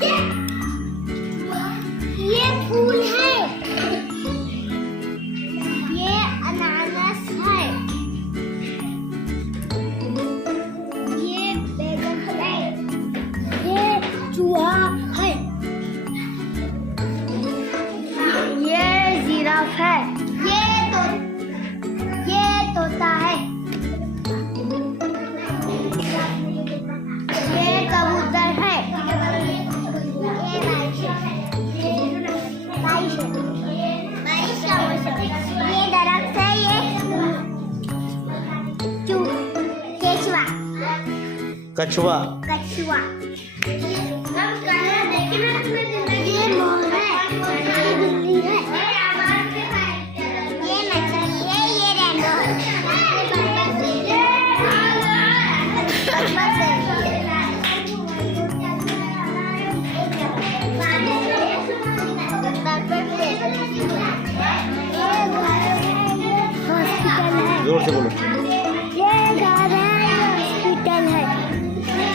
ये फूल है, ये अनानास है, ये बैगन है, ये चूहा है, ये जिराफ है, ये तोता है, ये कबूतर है, बारिश का मौसम, ये दरख्त है, ये केचुआ, कछुआ, ये मोर है, ये बिल्ली है, ये मछली है, ये रेनबो है, जोर से बोलो।